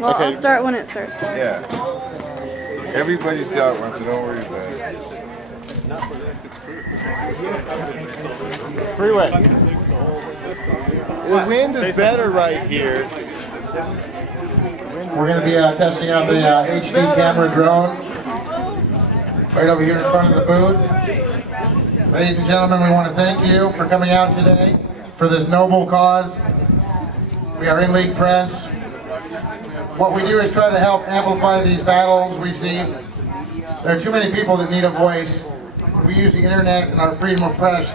Well, okay. I'll start when it starts. Yeah. Everybody's got one, so don't worry about it. Freeway. The wind is better right here. We're going to be testing out the HD camera drone right over here in front of the booth. Ladies and gentlemen, we want to thank you for coming out today for this noble cause. We are inLeague Press. What we do is try to help amplify these battles we see. There are too many people that need a voice. We use the internet and our freedom of press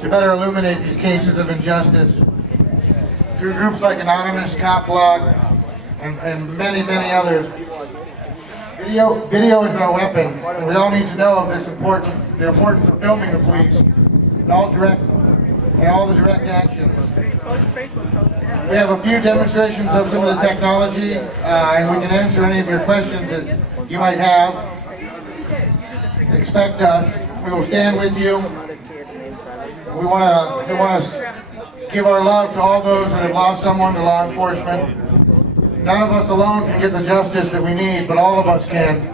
to better illuminate these cases of injustice. Through groups like Anonymous, Cop Blog, and many, many others. Video is our weapon, and we all need to know of the importance of filming the police and all the direct actions. We have a few demonstrations of some of the technology, and we can answer any of your questions that you might have. Expect us. We will stand with you. We want to give our love to all those that have lost someone to law enforcement. None of us alone can get the justice that we need, but all of us can.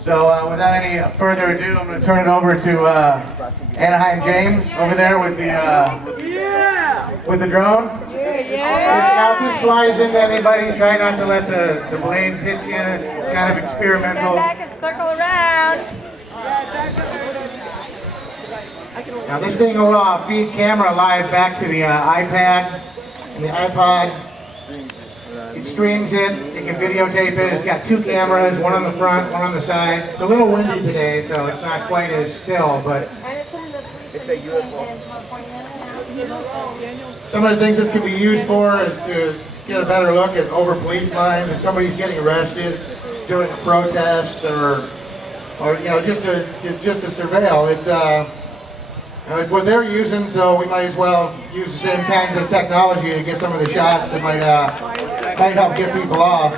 So without any further ado, I'm going to turn it over to Anaheim James over there with the drone. Now if this flies into anybody, try not to let the blades hit you. It's kind of experimental. Back and circle around. Now this thing will feed camera live back to the iPad and the iPod. It streams it, it can videotape it. It's got two cameras, one on the front, one on the side. It's a little windy today, so it's not quite as still, but some of the things this could be used for is to get a better look at over police lines if somebody's getting arrested during a protest or just to surveil. It's what they're using, so we might as well use the same kinds of technology to get some of the shots that might help get people off.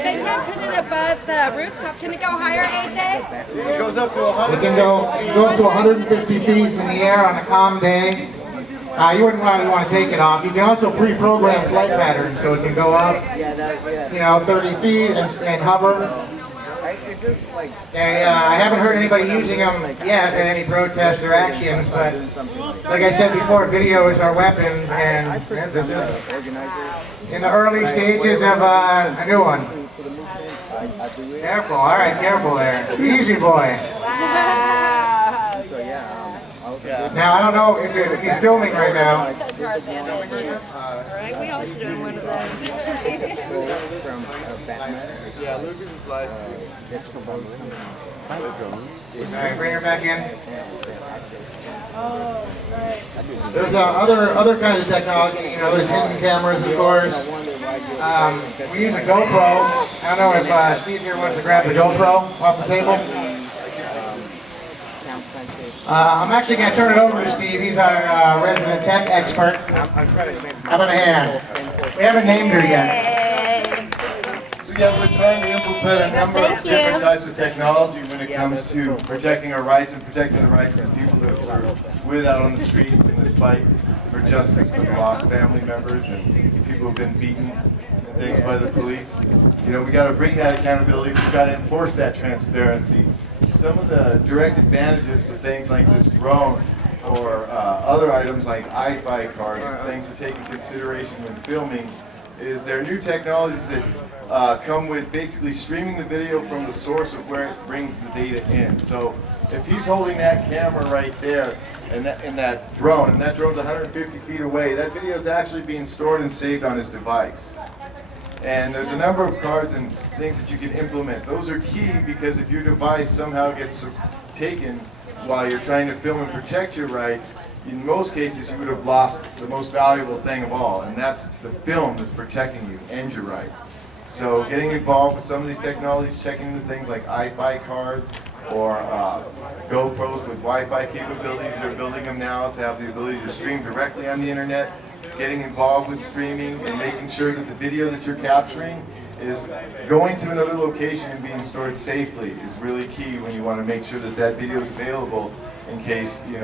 They can't put it above the rooftop. Can it go higher, AJ? It goes up to 100. It can go up to 150 feet in the air on a calm day. You wouldn't want to take it off. You can also pre-program flight patterns, so it can go up, 30 feet and hover. And I haven't heard anybody using them yet at any protests or actions, but like I said before, video is our weapon, and this is in the early stages of a new one. Careful, all right, careful there. Easy, boy. Now, I don't know if he's filming right now. Alright, we all should do one of those. Yeah, Lucas is live. Alright, bring her back in. Oh, right. There's other kinds of technology, there's hidden cameras, of course. We use a GoPro. I don't know if Steve here wants to grab the GoPro off the table. I'm actually going to turn it over to Steve. He's our resident tech expert. How about a hand? We haven't named her yet. So yeah, we're trying to implement a number of different types of technology when it comes to protecting our rights and protecting the rights of the people that we're with out on the streets in this fight for justice for the lost family members and people who've been beaten and things by the police. We got to bring that accountability. We've got to enforce that transparency. Some of the direct advantages of things like this drone or other items like Unify cards, things to take into consideration when filming, is there are new technologies that come with basically streaming the video from the source of where it brings the data in. So if he's holding that camera right there and that drone, and that drone's 150 feet away, that video is actually being stored and saved on his device. And there's a number of cards and things that you can implement. Those are key because if your device somehow gets taken while you're trying to film and protect your rights, in most cases you would have lost the most valuable thing of all, and that's the film that's protecting you and your rights. So getting involved with some of these technologies, checking into things like Unify cards or GoPros with Wi-Fi capabilities. They're building them now to have the ability to stream directly on the internet. Getting involved with streaming and making sure that the video that you're capturing is going to another location and being stored safely is really key when you want to make sure that that video is available in case you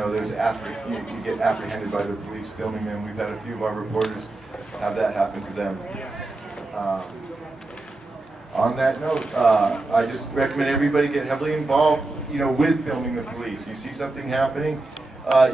get apprehended by the police filming them. We've had a few of our reporters have that happen to them. On that note, I just recommend everybody get heavily involved, with filming the police. You see something happening,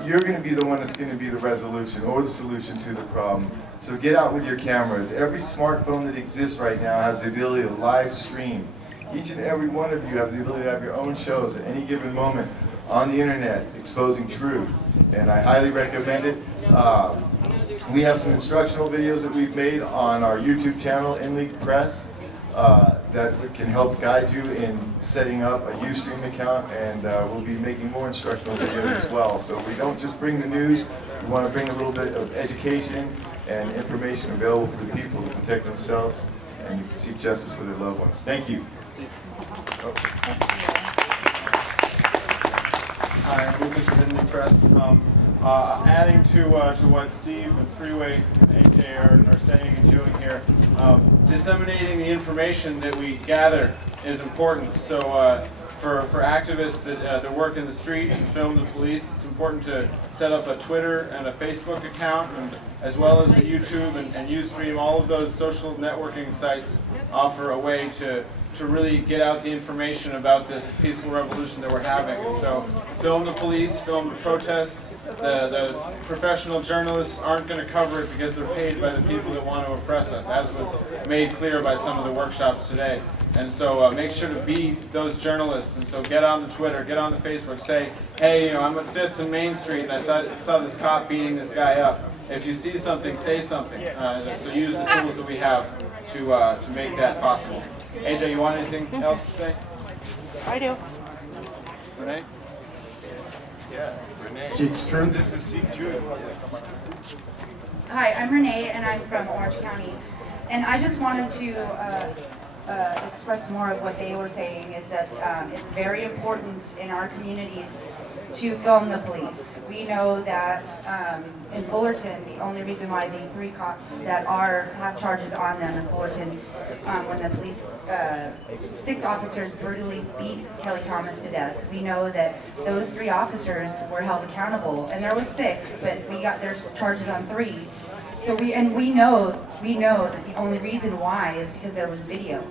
you're going to be the one that's going to be the resolution or the solution to the problem. So get out with your cameras. Every smartphone that exists right now has the ability to live stream. Each and every one of you have the ability to have your own shows at any given moment on the internet exposing truth, and I highly recommend it. We have some instructional videos that we've made on our YouTube channel, inLeague Press, that can help guide you in setting up a Ustream account, and we'll be making more instructional videos as well. So we don't just bring the news, we want to bring a little bit of education and information available for the people to protect themselves and seek justice for their loved ones. Thank you. Hi, I'm Lucas with inLeague Press. Adding to what Steve and Freeway and AJ are saying and doing here, disseminating the information that we gather is important. So for activists that work in the street and film the police, it's important to set up a Twitter and a Facebook account, and as well as the YouTube and Ustream. All of those social networking sites offer a way to really get out the information about this peaceful revolution that we're having. And so film the police, film the protests. The professional journalists aren't going to cover it because they're paid by the people that want to oppress us, as was made clear by some of the workshops today. And so make sure to be those journalists. And so get on the Twitter, get on the Facebook, say, hey, I'm at 5th and Main Street and I saw this cop beating this guy up. If you see something, say something. So use the tools that we have to make that possible. AJ, you want anything else to say? I do. Renee? Yeah, Renee. Seeks truth. This is Seek Truth. Hi, I'm Renee, and I'm from Orange County. And I just wanted to express more of what they were saying, is that it's very important in our communities to film the police. We know that in Fullerton, the only reason why the 3 cops that have charges on them in Fullerton, when the police, 6 officers brutally beat Kelly Thomas to death, we know that those 3 officers were held accountable, and there was 6, but there's charges on 3. So we know that the only reason why is because there was video.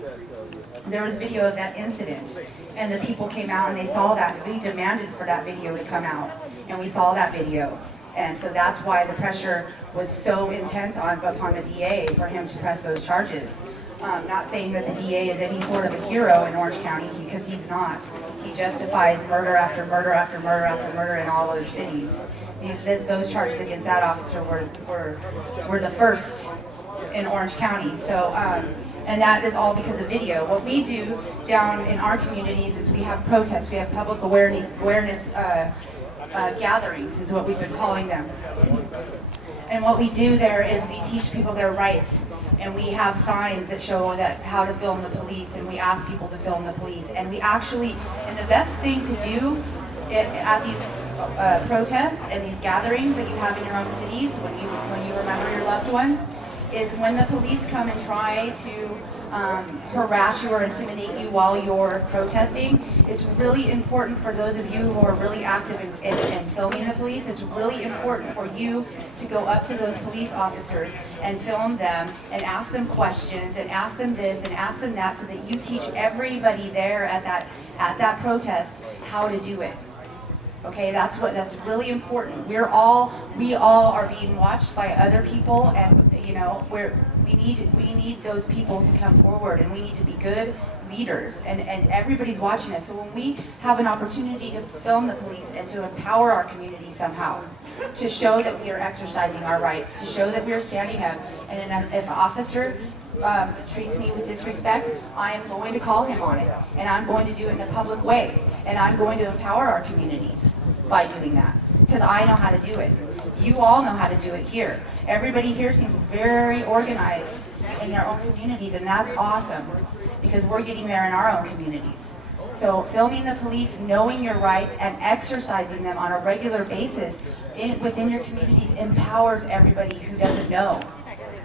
There was video of that incident, and the people came out and they saw that. We demanded for that video to come out, and we saw that video. And so that's why the pressure was so intense upon the DA for him to press those charges. Not saying that the DA is any sort of a hero in Orange County, because he's not. He justifies murder after murder after murder after murder in all other cities. Those charges against that officer were the first in Orange County. So, and that is all because of video. What we do down in our communities is we have protests, we have public awareness gatherings, is what we've been calling them. And what we do there is we teach people their rights, and we have signs that show that how to film the police, and we ask people to film the police. And we actually, and the best thing to do at these protests and these gatherings that you have in your own cities when you remember your loved ones, is when the police come and try to harass you or intimidate you while you're protesting. It's really important for those of you who are really active in filming the police. It's really important for you to go up to those police officers and film them and ask them questions and ask them this and ask them that, so that you teach everybody there at that protest how to do it. Okay, that's really important. We all are being watched by other people, and we need those people to come forward, and we need to be good leaders, and everybody's watching us. So when we have an opportunity to film the police and to empower our community somehow, to show that we are exercising our rights, to show that we are standing up, and if an officer treats me with disrespect, I am going to call him on it, and I'm going to do it in a public way, and I'm going to empower our communities by doing that, because I know how to do it. You all know how to do it here. Everybody here seems very organized in their own communities, and that's awesome, because we're getting there in our own communities. So filming the police, knowing your rights, and exercising them on a regular basis within your communities empowers everybody who doesn't know.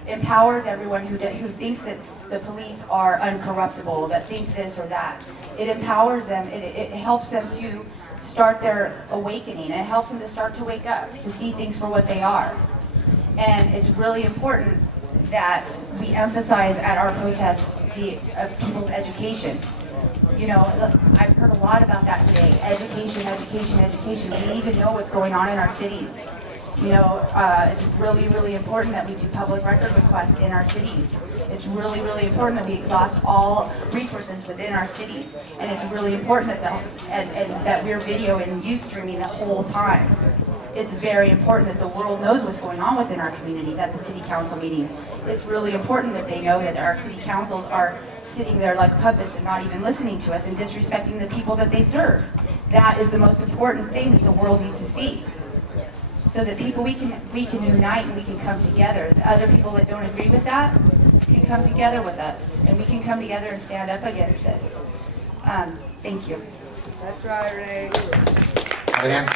Empowers everyone who thinks that the police are uncorruptible, that think this or that. It empowers them, it helps them to start their awakening, and it helps them to start to wake up, to see things for what they are. And it's really important that we emphasize at our protests people's education. You know, I've heard a lot about that today. Education, education, education. We need to know what's going on in our cities. You know, it's really, really important that we do public record requests in our cities. It's really, really important that we exhaust all resources within our cities. And it's really important that that we're videoing and streaming the whole time. It's very important that the world knows what's going on within our communities at the city council meetings. It's really important that they know that our city councils are sitting there like puppets and not even listening to us and disrespecting the people that they serve. That is the most important thing that the world needs to see. So that people, we can unite and we can come together. The other people that don't agree with that can come together with us, and we can come together and stand up against this. Thank you. That's right, Ray. Again,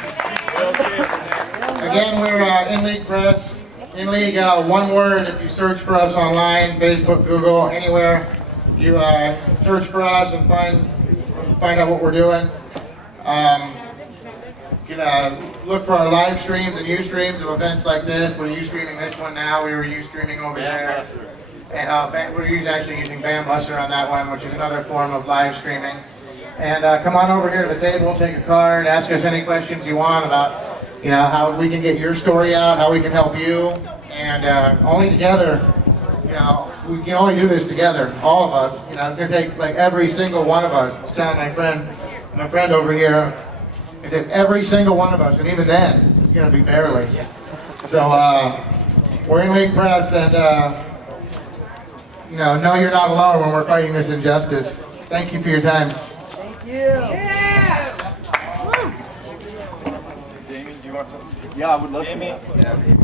we're inLeague Press. inLeague, one word. If you search for us online, Facebook, Google, anywhere, you search for us and find out what we're doing. You can look for our live streams and Ustreams of events like this. We're Ustreaming this one now. We were Ustreaming over there. And we're actually using Bambusser on that one, which is another form of live streaming. And come on over here to the table, take a card, ask us any questions you want about, you know, how we can get your story out, how we can help you. And only together, you know, we can only do this together, all of us. You know, it's going to take like every single one of us. I was telling my friend over here, it took every single one of us, and even then, it's going to be barely. So we're inLeague Press, and you know you're not alone when we're fighting this injustice. Thank you for your time. Thank you. Yeah. Damien, do you want something? Yeah, I would love to.